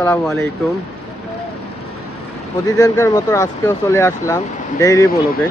আসসালামু আলাইকুম। প্রতিদিনকার মতো আজকেও চলে আসলাম ডেইলি ব্লগে।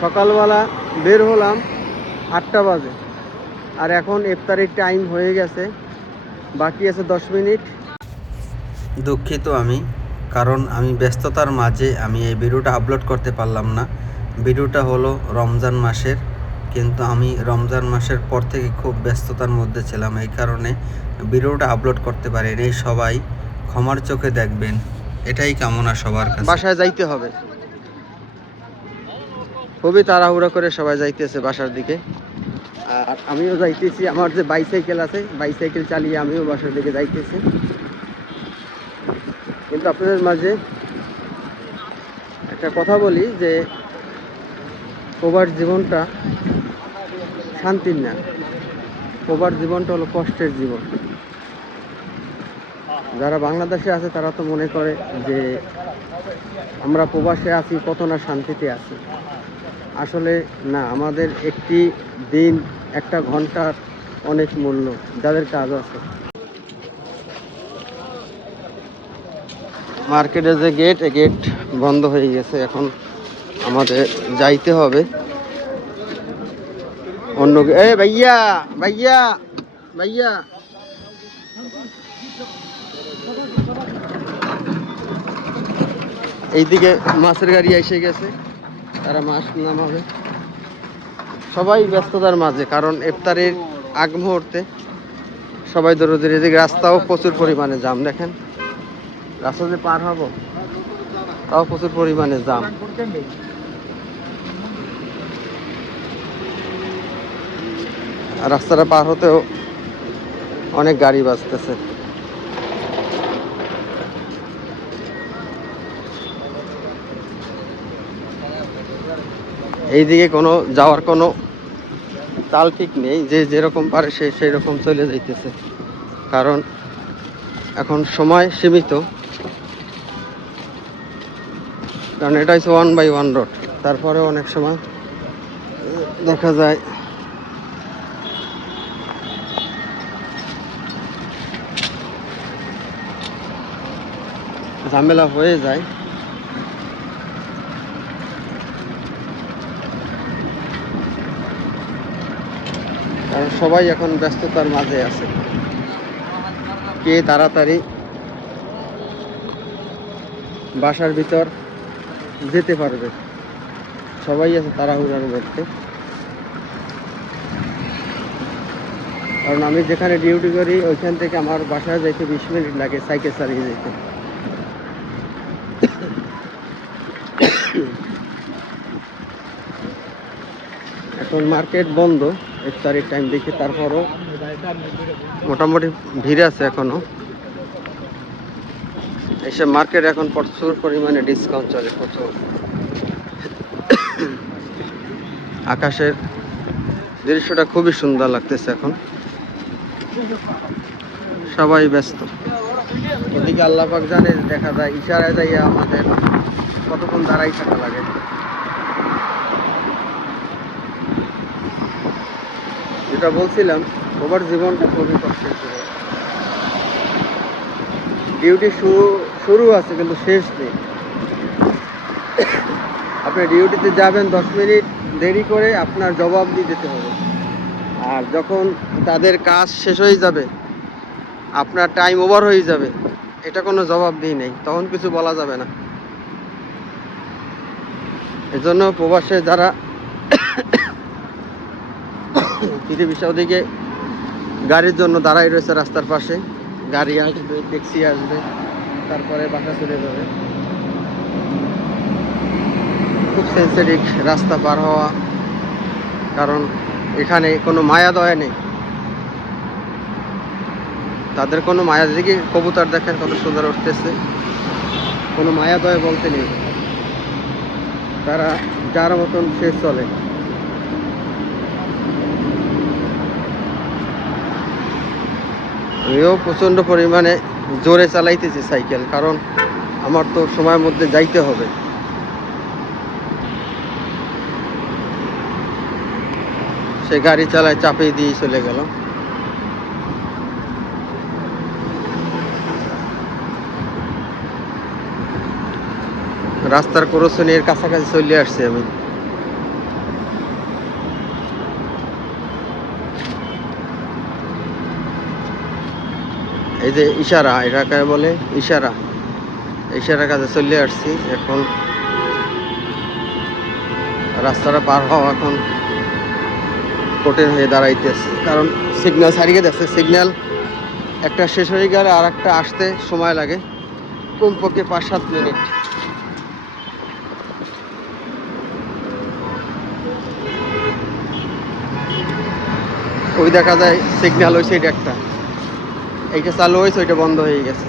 সকালবেলা বের হলাম 8টা বাজে, আর এখন ইফতারির টাইম হয়ে গেছে, বাকি আছে 10 মিনিট। দুঃখিত আমি, কারণ আমি ব্যস্ততার মাঝে আমি এই ভিডিওটা আপলোড করতে পারলাম না। ভিডিওটা হলো রমজান মাসের, কিন্তু আমি রমজান মাসের পর থেকে খুব ব্যস্ততার মধ্যে ছিলাম, এই কারণে ভিডিওটা আপলোড করতে পারিনি। সবাই ক্ষমার চোখে দেখবেন, এটাই কামনা সবার কাছে। বাসায় যাইতে হবে, খুবই তাড়াহুড়ো করে সবাই যাইতেছে বাসার দিকে, আর আমিও যাইতেছি। আমার যে বাইসাইকেল আছে, বাইসাইকেল চালিয়ে আমিও বাসার দিকে যাইতেছি। কিন্তু আপনাদের মাঝে একটা কথা বলি যে প্রবাস জীবনটা শান্তির না, প্রবাস জীবনটা হলো কষ্টের জীবন। যারা বাংলাদেশে আছে তারা তো মনে করে যে আমরা প্রবাসে আছি, কত না শান্তিতে আছি। আসলে না, আমাদের একটি দিন, একটা ঘন্টার অনেক মূল্য যাদের কাজ আছে। মার্কেটের যে গেট, এই গেট বন্ধ হয়ে গেছে, এখন আমাদের যাইতে হবে অন্য। এ ভাইয়া ভাইয়া ভাইয়া, এইদিকে মাছের গাড়ি এসে গেছে, তারা মাছ নামাবে। সবাই ব্যস্ততার মাঝে, কারণ ইফতারের আগ মুহূর্তে সবাই দৌড়ে। এদিকে রাস্তাও প্রচুর পরিমাণে জাম, দেখেন রাস্তা যে পার হব তাও প্রচুর পরিমাণে জাম। আর রাস্তাটা পার হতেও অনেক গাড়ি বাজতেছে। এইদিকে কোনো যাওয়ার কোনো তাল ঠিক নেই, যে যেরকম পারে সে সেই রকম চলে যাইতেছে, কারণ এখন সময় সীমিত। কারণ এটা হচ্ছে 1/1 রোড, তারপরে অনেক সময় দেখা যায় ঝামেলা হয়ে যায়। কারণ সবাই এখন ব্যস্ততার মাঝে আছে, কে তাড়াতাড়ি বাসার ভিতর যেতে পারবে, সবাই আছে তাড়াহুড়ার মধ্যে। কারণ আমি যেখানে ডিউটি করি ওইখান থেকে আমার বাসায় যাইতে 20 মিনিট লাগে সাইকেল চালিয়ে যেতে। এখন মার্কেট বন্ধ ইফতারির টাইম দেখে, তারপরও মোটামুটি ভিড় আছে এখনো। এইসব মার্কেট এখন প্রচুর পরিমাণে ডিসকাউন্ট চলে, প্রচুর। আকাশের দৃশ্যটা খুবই সুন্দর লাগতেছে এখন, সবাই ব্যস্ত। এদিকে আল্লাহ পাক জানে, দেখা যায় ইশারায় যাইয়া আমাদের কতক্ষণ দাঁড়াই থাকা লাগে। যেটা বলছিলাম, সবার জীবনটা খুবই কষ্টের জীবন। ডিউটি শুরু আছে কিন্তু শেষ নেই। আপনি ডিউটিতে যাবেন 10 মিনিট দেরি করে, আপনার জবাব দিয়ে যেতে হবে। আর যখন তাদের কাজ শেষ হয়ে যাবে, আপনার টাইম ওভার হয়ে যাবে, এটা কোনো জবাব দিয়ে নেই, তখন কিছু বলা যাবে না। এজন্য প্রবাসে যারা পৃথিবীর ওদিকে গাড়ির জন্য দাঁড়াই রয়েছে রাস্তার পাশে, গাড়ি আসবে, ট্যাক্সি আসবে, তারপরে বাসা চলে যাবে। খুব সেন্সিটিভ রাস্তা পার হওয়া, কারণ এখানে কোনো মায়া দয়া নেই, তাদের কোনো মায়া। দিকে কবুতর দেখেন কত সুন্দর উঠতেছে, কোনো মায়া দয়া বলতে নেই, তারা যার মতন সে চলে। আমিও প্রচণ্ড পরিমাণে জোরে চালাইতেছি সাইকেল, কারণ আমার তো সময়ের মধ্যে যাইতে হবে। সে গাড়ি চালায় চাপিয়ে দিয়ে চলে গেল। রাস্তার ক্রসনের কাছাকাছি চলে আসছি আমি। এই যে ইশারা, এটাকে বলে ইশারা, ইশারার কাছে চলে আসছি। এখন রাস্তাটা পার হওয়া এখন কঠিন হয়ে দাঁড়াইতেছে, কারণ সিগন্যাল ছাড়িয়ে যাচ্ছে। সিগন্যাল একটা শেষ হয়ে গেলে আর একটা আসতে সময় লাগে কমপক্ষে 5-7 মিনিট। ওই দেখা যায় সিগন্যাল ওই সাইড একটা, এইটা চালু হয়েছে, ওইটা বন্ধ হয়ে গেছে।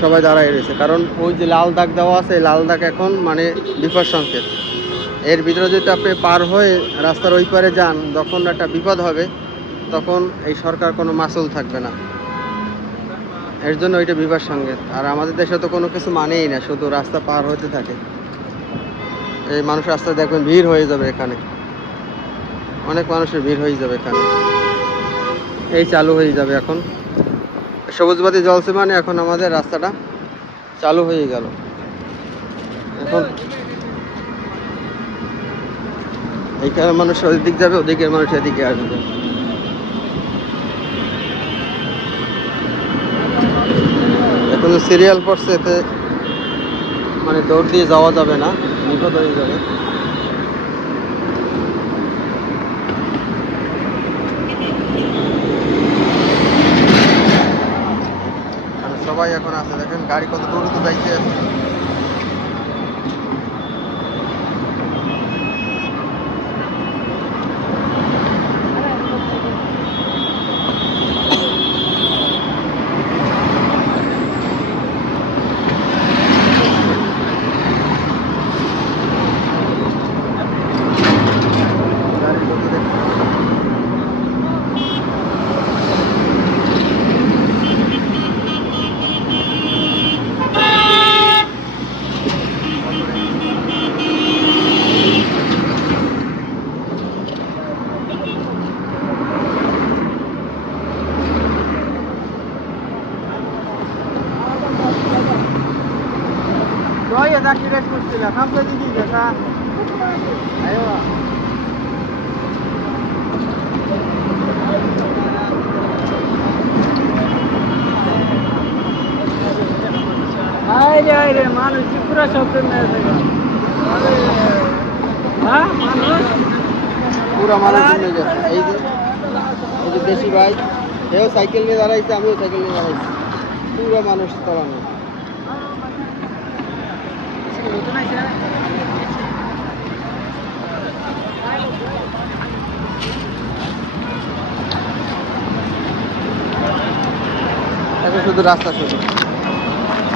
সবাই দাঁড়ায় রয়েছে, কারণ ওই যে লাল দাগ দেওয়া আছে, লাল দাগ এখন মানে বিপদ সংকেত। এর ভিতরে যদি আপনি পার হয়ে রাস্তার ওই পারে যান, যখন একটা বিপদ হবে তখন এই সরকার কোনো মাসুল থাকবে না। এর জন্য ওইটা বিপদ সংকেত। আর আমাদের দেশে তো কোনো কিছু মানেই না, শুধু রাস্তা পার হতে থাকে। এই মানুষ রাস্তায় দেখবেন ভিড় হয়ে যাবে, এখানে অনেক মানুষের ভিড় হয়ে যাবে এখানে। এই চালু হয়ে যাবে এখন, সবুজবাতি জ্বলছে মানে এখন আমাদের রাস্তাটা চালু হয়ে গেল। এখন এইখানে মানুষ ওইদিক যাবে, ওদিকের মানুষ এদিকে আসবে। এখন যে সিরিয়াল পড়ছে, এতে মানে দৌড় দিয়ে যাওয়া যাবে না, বিপদ হয়ে যাবে। সবাই এখন আছে, দেখেন গাড়ি কত দ্রুত যাইতে আছে। গাড়ির গতি দেখেন। Rồi ra kia đây cũng là không có gì cả ta. Ayo. Ai रे মানুষ পুরো শব্দ নিয়ে যাবে। হ্যাঁ মানুষ পুরো মানুষ নিয়ে যাচ্ছে। এই যে দেশি ভাই, এও সাইকেল নিয়ে দাঁড়াইছে, আমিও সাইকেল নিয়ে দাঁড়াইছি, পুরো মানুষ চালানো। এখন শুধু রাস্তা, শুধু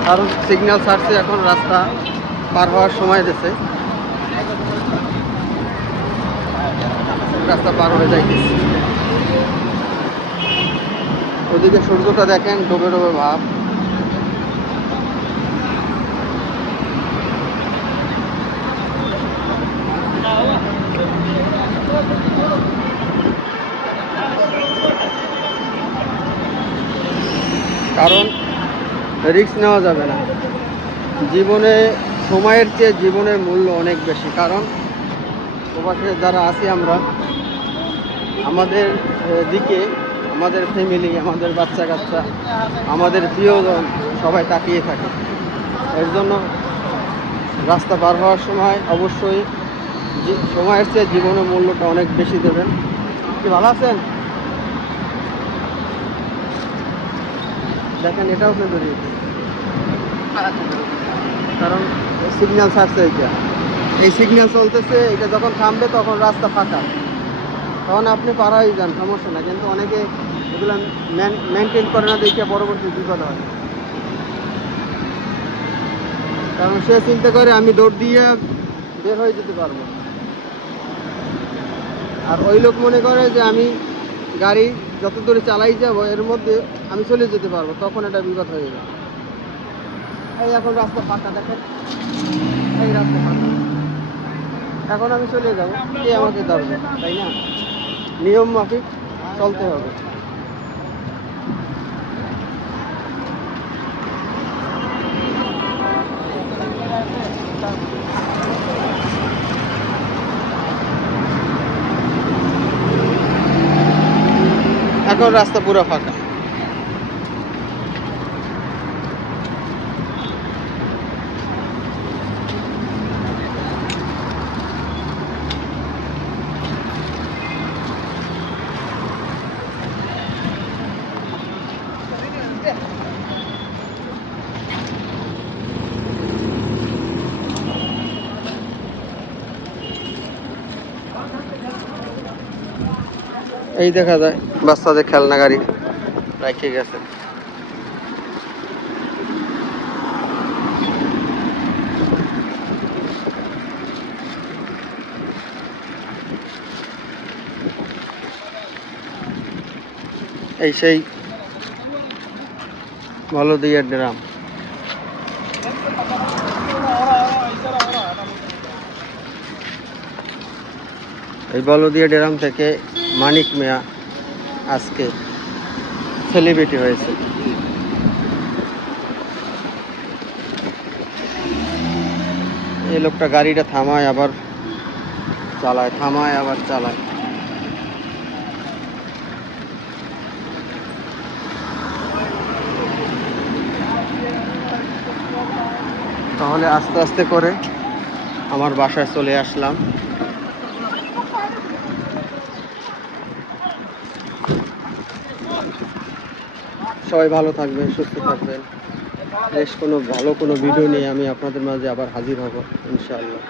কারণ সিগন্যাল ছাড়ছে, এখন রাস্তা পার হওয়ার সময় দিচ্ছে, রাস্তা পার হয়ে যাইতেছে। ওদিকে সূর্যটা দেখেন ডোবে ডোবে ভাব। কারণ রিস্ক নেওয়া যাবে না জীবনে, সময়ের চেয়ে জীবনের মূল্য অনেক বেশি। কারণ প্রবাসে যারা আছি আমরা, আমাদের দিকে আমাদের ফ্যামিলি, আমাদের বাচ্চা কাচ্চা, আমাদের প্রিয়জন সবাই তাকিয়ে থাকে। এর জন্য রাস্তা পার হওয়ার সময় অবশ্যই সময়ের চেয়ে জীবনের মূল্যটা অনেক বেশি দেবেন। কি ভালো আছেন? দেখেন এটাও কিন্তু কারণ সিগন্যাল ছাড়ছে, এই সিগন্যাল চলতেছে, এটা যখন থামবে তখন রাস্তা ফাঁকা, তখন আপনি পার হয়ে যান, সমস্যা না। কিন্তু অনেকে এগুলো মেনটেন করে না, দেখে পরবর্তী বিপদ হয়। কারণ সে চিন্তা করে আমি দৌড় দিয়ে বের হয়ে যেতে পারবো, আর ওই লোক মনে করে যে আমি গাড়ি যত দূরে চালাই যাবো এর মধ্যে আমি চলে যেতে পারবো, তখন এটা বিপদ হয়ে যায়। এই এখন রাস্তা ফাঁকা, দেখেন এই রাস্তা ফাঁকা, এখন আমি চলে যাবো, কে আমাকে ধরবে? তাই না? নিয়ম মাফিক চলতে হবে। এখন রাস্তা পুরো ফাঁকা। এই দেখা যায় বাচ্চাদের খেলনা গাড়ি রেখে গেছে। এই সেই বলদিয়া ড্রাম। এই বলদিয়া ড্রাম থেকে মানিক মিয়া আজকে সেলিব্রিটি হয়েছে। এই লোকটা গাড়িটা থামায় আবার চালায়, থামায় আবার চালায়। তাহলে আস্তে আস্তে করে আমার বাসায় চলে আসলাম। সবাই ভালো থাকবেন, সুস্থ থাকবেন। বেশ কোনো ভালো কোনো ভিডিও নিয়ে আমি আপনাদের মাঝে আবার হাজির হব ইনশাআল্লাহ।